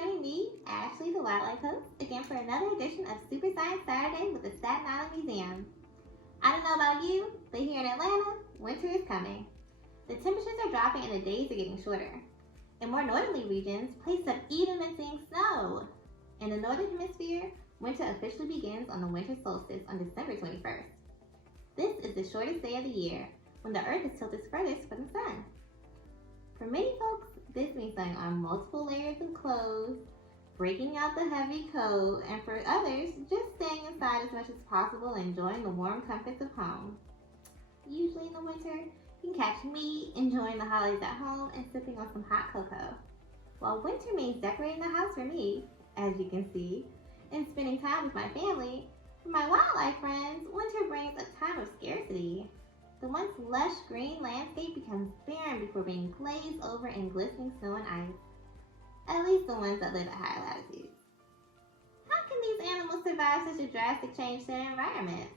joining me, Ashley, the wildlife host, again for another edition of Super Science Saturday with the Staten Island Museum. I don't know about you, but here in Atlanta, winter is coming. The temperatures are dropping and the days are getting shorter. In more northerly regions, places have even been seeing snow. In the northern hemisphere, winter officially begins on the winter solstice on December 21st. This is the shortest day of the year, when the earth is tilted furthest from the sun. For many folks, this means putting on multiple layers of clothes, breaking out the heavy coat, and for others, just staying inside as much as possible and enjoying the warm comforts of home. Usually in the winter, you can catch me enjoying the holidays at home and sipping on some hot cocoa. While winter means decorating the house for me, as you can see, and spending time with my family, for my wildlife friends, winter brings a time of scarcity. The once lush green landscape becomes barren before being glazed over in glistening snow and ice. At least the ones that live at higher latitudes. How can these animals survive such a drastic change to their environment?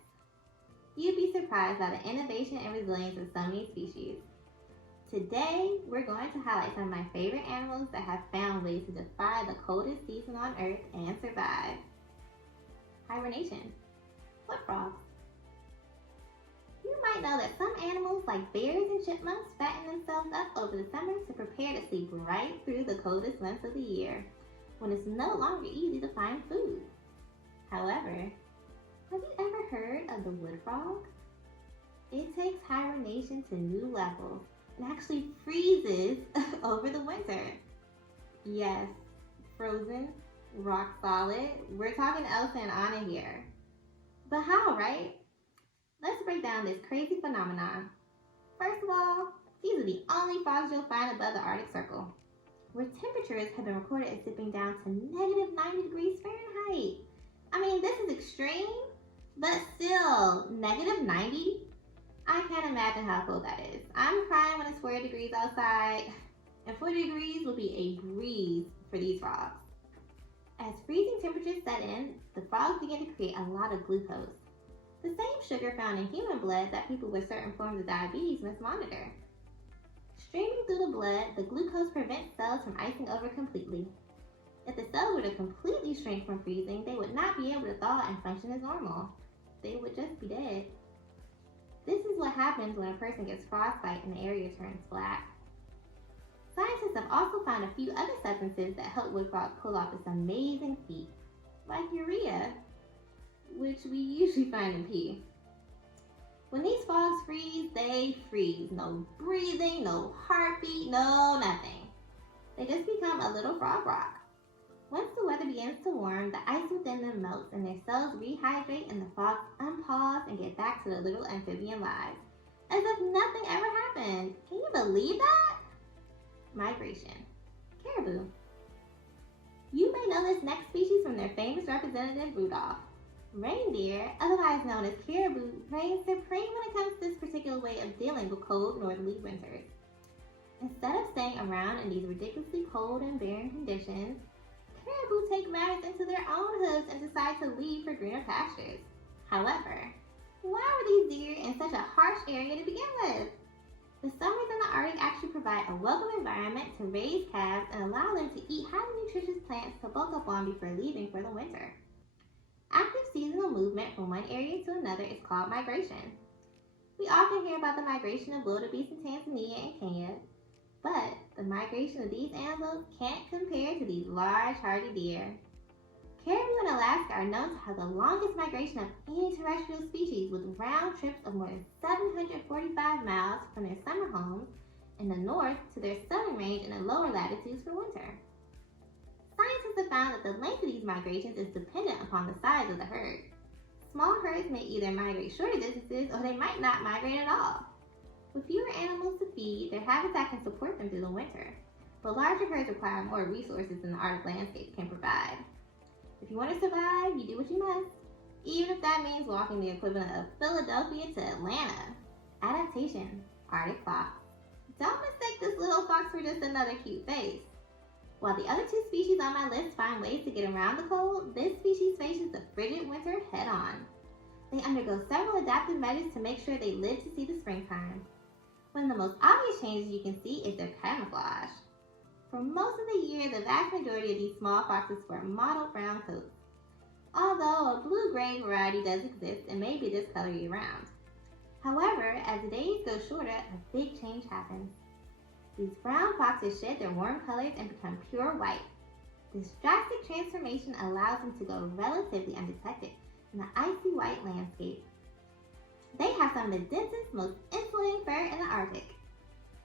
You'd be surprised by the innovation and resilience of so many species. Today, we're going to highlight some of my favorite animals that have found ways to defy the coldest season on Earth and survive. Hibernation. What frogs? You might know that some animals like bears and chipmunks fatten themselves up over the summer to prepare to sleep right through the coldest months of the year, when it's no longer easy to find food. However, have you ever heard of the wood frog? It takes hibernation to new levels and actually freezes over the winter. Yes, frozen, rock solid. We're talking Elsa and Anna here. But how, right? Let's break down this crazy phenomenon. First of all, these are the only frogs you'll find above the Arctic Circle, where temperatures have been recorded as dipping down to negative 90 degrees Fahrenheit. I mean, this is extreme, but still, negative 90? I can't imagine how cold that is. I'm crying when it's 40 degrees outside, and 40 degrees will be a breeze for these frogs. As freezing temperatures set in, the frogs begin to create a lot of glucose, the same sugar found in human blood that people with certain forms of diabetes must monitor. Streaming through the blood, the glucose prevents cells from icing over completely. If the cells were to completely shrink from freezing, they would not be able to thaw and function as normal. They would just be dead. This is what happens when a person gets frostbite and the area turns black. Scientists have also found a few other substances that help wood frogs pull off this amazing feat, like urea, which we usually find in pee. When these frogs freeze, they freeze. No breathing, no heartbeat, no nothing. They just become a little frog rock. Once the weather begins to warm, the ice within them melts and their cells rehydrate and the frogs unpause and get back to their little amphibian lives, as if nothing ever happened. Can you believe that? Migration. Caribou. You may know this next species from their famous representative, Rudolph. Reindeer, otherwise known as caribou, reign supreme when it comes to this particular way of dealing with cold northerly winters. Instead of staying around in these ridiculously cold and barren conditions, caribou take matters into their own hooves and decide to leave for greener pastures. However, why were these deer in such a harsh area to begin with? The summers in the Arctic actually provide a welcome environment to raise calves and allow them to eat highly nutritious plants to bulk up on before leaving for the winter. Active seasonal movement from one area to another is called migration. We often hear about the migration of wildebeest in Tanzania and Kenya, but the migration of these animals can't compare to these large, hardy deer. Caribou in Alaska are known to have the longest migration of any terrestrial species, with round trips of more than 745 miles from their summer homes in the north to their southern range in the lower latitudes for winter. Scientists have found that the length of these migrations is dependent upon the size of the herd. Small herds may either migrate shorter distances or they might not migrate at all. With fewer animals to feed, their habitat can support them through the winter, but larger herds require more resources than the Arctic landscape can provide. If you want to survive, you do what you must, even if that means walking the equivalent of Philadelphia to Atlanta. Adaptation. Arctic fox. Don't mistake this little fox for just another cute face. While the other two species on my list find ways to get around the cold, this species faces the frigid winter head on. They undergo several adaptive measures to make sure they live to see the springtime. One of the most obvious changes you can see is their camouflage. For most of the year, the vast majority of these small foxes wear mottled brown coats, although a blue-gray variety does exist and may be this color year-round. However, as the days go shorter, a big change happens. These brown foxes shed their warm colors and become pure white. This drastic transformation allows them to go relatively undetected in the icy white landscape. They have some of the densest, most insulating fur in the Arctic.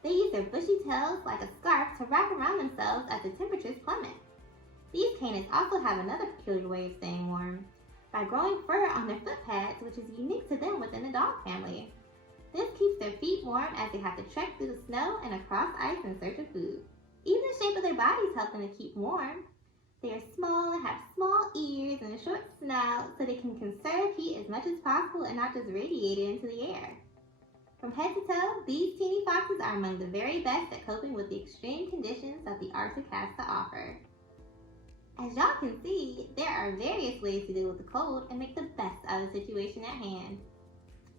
They use their bushy tails like a scarf to wrap around themselves as the temperatures plummet. These canids also have another peculiar way of staying warm, by growing fur on their foot pads, which is unique to them within the dog family. This keeps their feet warm as they have to trek through the snow and across ice in search of food. Even the shape of their bodies helps them to keep warm. They are small and have small ears and a short snout so they can conserve heat as much as possible and not just radiate it into the air. From head to toe, these teeny foxes are among the very best at coping with the extreme conditions that the Arctic has to offer. As y'all can see, there are various ways to deal with the cold and make the best out of the situation at hand.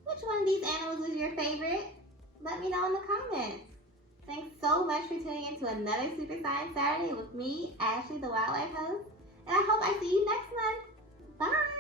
Which one of these animals was your favorite? Let me know in the comments. Thanks so much for tuning in to another Super Science Saturday with me, Ashley, the wildlife host, and I hope I see you next month. Bye!